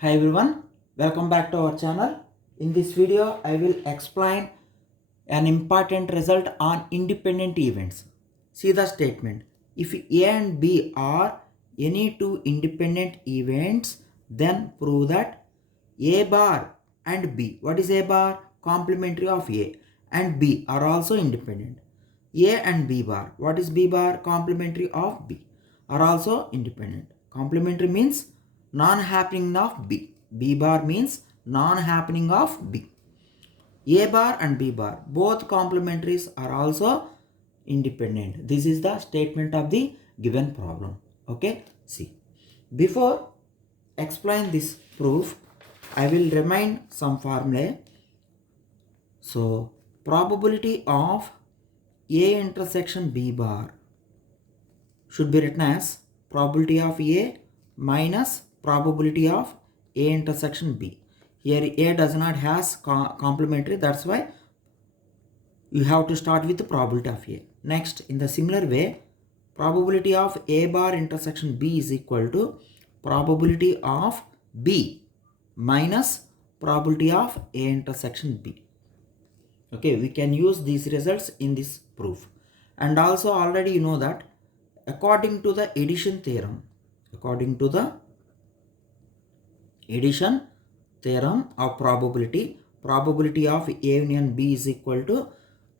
Hi everyone, welcome back to our channel. In this video, I will explain an important result on independent events. See the statement. If A and B are any two independent events, then prove that A bar and B. What is A bar? Complementary of A and B are also independent. A and B bar. What is B bar? Complementary of B are also independent. Complementary means non-happening of B. B bar means non-happening of B. A bar and B bar both complementaries are also independent. This is the statement of the given problem. Okay, see. Before explain this proof, I will remind some formulae. So probability of A intersection B bar should be written as probability of A minus probability of A intersection B. Here A does not has complementary, that's why you have to start with the probability of A. Next, in the similar way, probability of A bar intersection B is equal to probability of B minus probability of A intersection B. Okay, we can use these results in this proof. And also already you know that according to the addition theorem of probability of A union B is equal to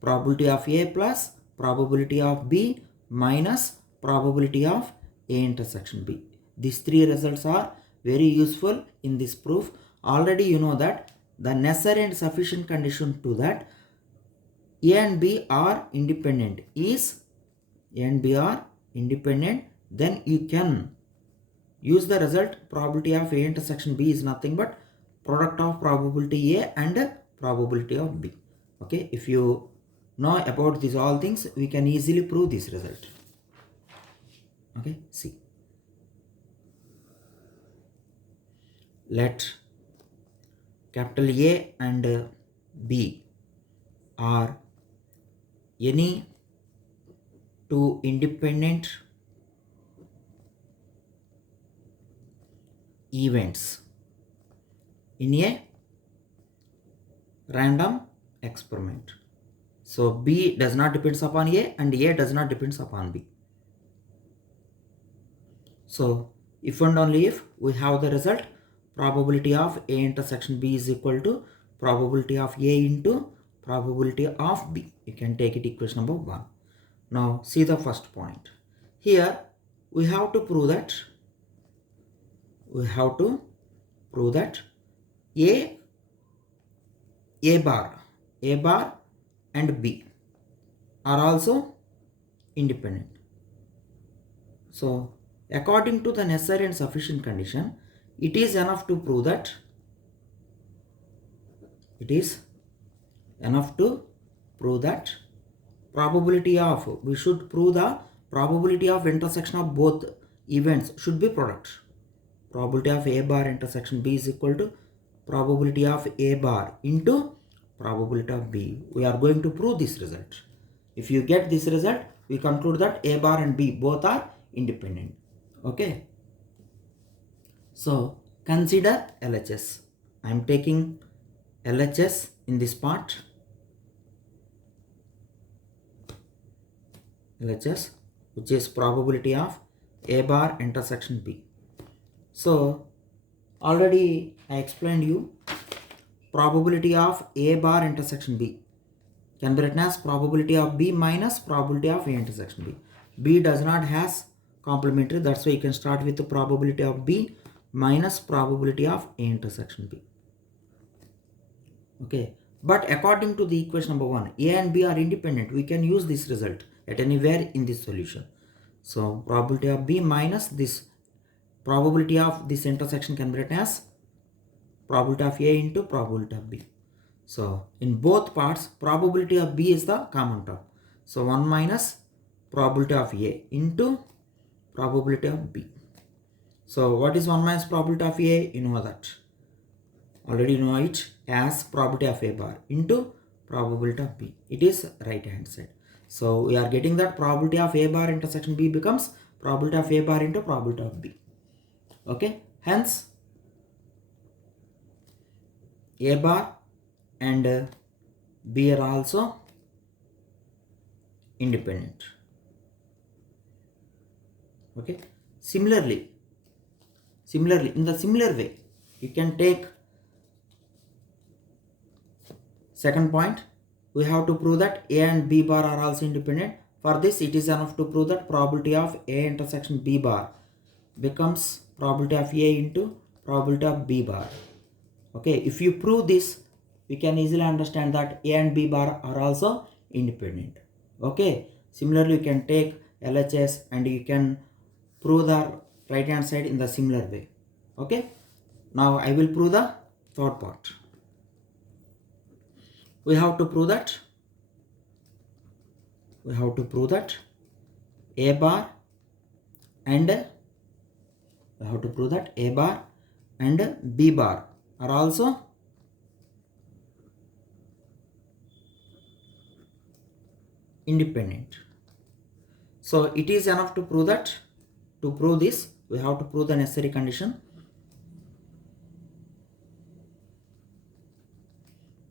probability of A plus probability of B minus probability of A intersection B. These three results are very useful in this proof. Already you know that the necessary and sufficient condition to that A and B are independent is A and B are independent, then you can use the result probability of A intersection B is nothing but product of probability A and probability of B. Okay, if you know about these all things, we can easily prove this result. Okay, see. Let capital A and B are any two independent events in a random experiment. So B does not depends upon A and A does not depends upon B. So if and only if we have the result probability of A intersection B is equal to probability of A into probability of B. You can take it equation number 1. Now see the first point. Here we have to prove that A bar and B are also independent. So according to the necessary and sufficient condition, it is enough to prove that probability of, we should prove the probability of intersection of both events should be product. Probability of A bar intersection B is equal to probability of A bar into probability of B. We are going to prove this result. If you get this result, we conclude that A bar and B both are independent. Okay. So consider LHS. I am taking LHS in this part. LHS, which is probability of A bar intersection B. So already I explained you probability of A bar intersection B can be written as probability of B minus probability of A intersection B. B does not has complementary, that's why you can start with the probability of B minus probability of A intersection B. Okay, but according to the equation number 1, A and B are independent. We can use this result at anywhere in this solution. So probability of B minus this probability of this intersection can be written as probability of A into probability of B. So in both parts, probability of B is the common term. So 1 minus probability of A into probability of B. So what is 1 minus probability of A? You know that. Already know it as probability of A bar into probability of B. It is right hand side. So we are getting that probability of A bar intersection B becomes probability of A bar into probability of B. Okay. Hence A bar and B are also independent. Okay. Similarly, in the similar way, you can take second point. We have to prove that A and B bar are also independent. For this, it is enough to prove that probability of A intersection B bar becomes probability of A into probability of B bar. Okay, if you prove this, we can easily understand that A and B bar are also independent. Okay, similarly, you can take LHS and you can prove the right hand side in the similar way. Okay, now I will prove the third part. We have to prove that A bar and B bar are also independent. So it is enough to prove that. To prove this, we have to prove the necessary condition.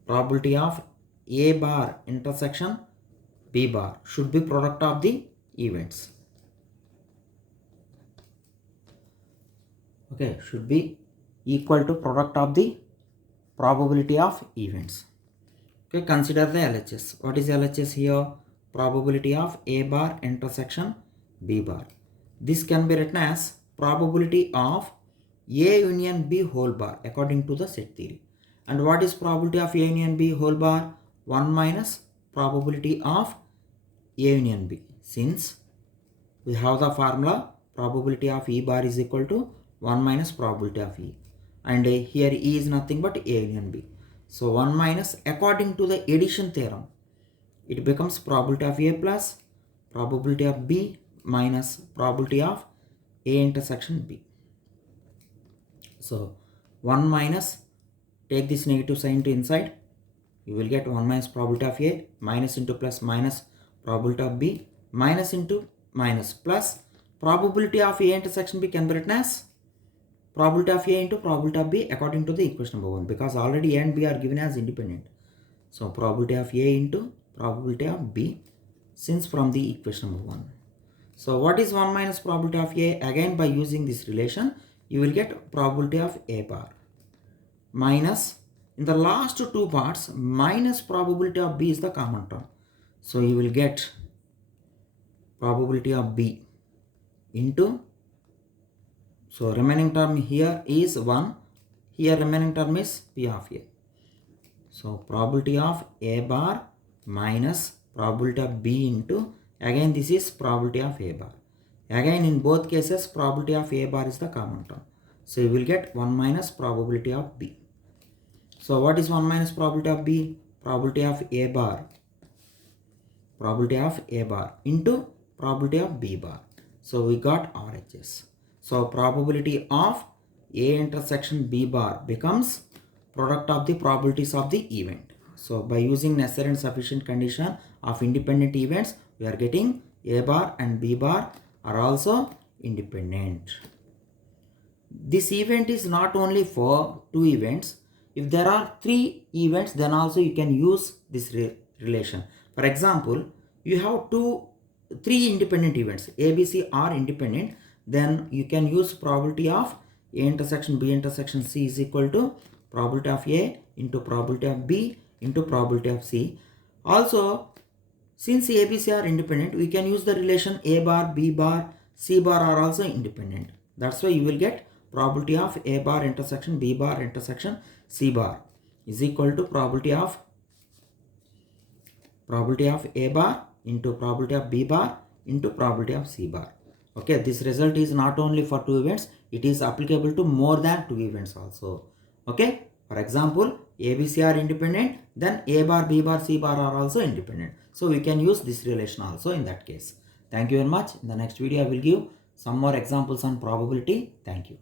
Probability of A bar intersection B bar should be product of the events. Okay, should be equal to product of the probability of events. Okay, consider the LHS. What is LHS here? Probability of A bar intersection B bar. This can be written as probability of A union B whole bar according to the set theory. And what is probability of A union B whole bar? 1 minus probability of A union B. Since we have the formula, probability of E bar is equal to 1 minus probability of E. And here E is nothing but A union B. So 1 minus, according to the addition theorem, it becomes probability of A plus probability of B minus probability of A intersection B. So 1 minus, take this negative sign to inside, you will get 1 minus probability of A, minus into plus minus probability of B, minus into minus plus probability of A intersection B can be written as probability of A into probability of B according to the equation number 1, because already A and B are given as independent. So probability of A into probability of B, since from the equation number 1. So what is 1 minus probability of A? Again, by using this relation, you will get probability of A bar minus, in the last two parts, minus probability of B is the common term. So you will get probability of B into, so remaining term here is 1, here remaining term is P of A. So probability of A bar minus probability of B into, again this is probability of A bar. Again in both cases probability of A bar is the common term. So you will get 1 minus probability of B. So what is 1 minus probability of B? Probability of A bar into probability of B bar. So we got RHS. So probability of A intersection B bar becomes product of the probabilities of the event. So by using necessary and sufficient condition of independent events, we are getting A bar and B bar are also independent. This event is not only for 2 events. If there are 3 events, then also you can use this relation. For example, you have 3 independent events, A, B, C are independent, then you can use probability of A intersection B intersection C is equal to probability of A into probability of B into probability of C. Also, since A, B, C are independent, we can use the relation A bar, B bar, C bar are also independent. That's why you will get probability of A bar intersection B bar intersection C bar is equal to probability of A bar into probability of B bar into probability of C bar. Okay, this result is not only for 2 events, it is applicable to more than 2 events also. Okay, for example, A, B, C are independent, then A bar, B bar, C bar are also independent. So we can use this relation also in that case. Thank you very much. In the next video, I will give some more examples on probability. Thank you.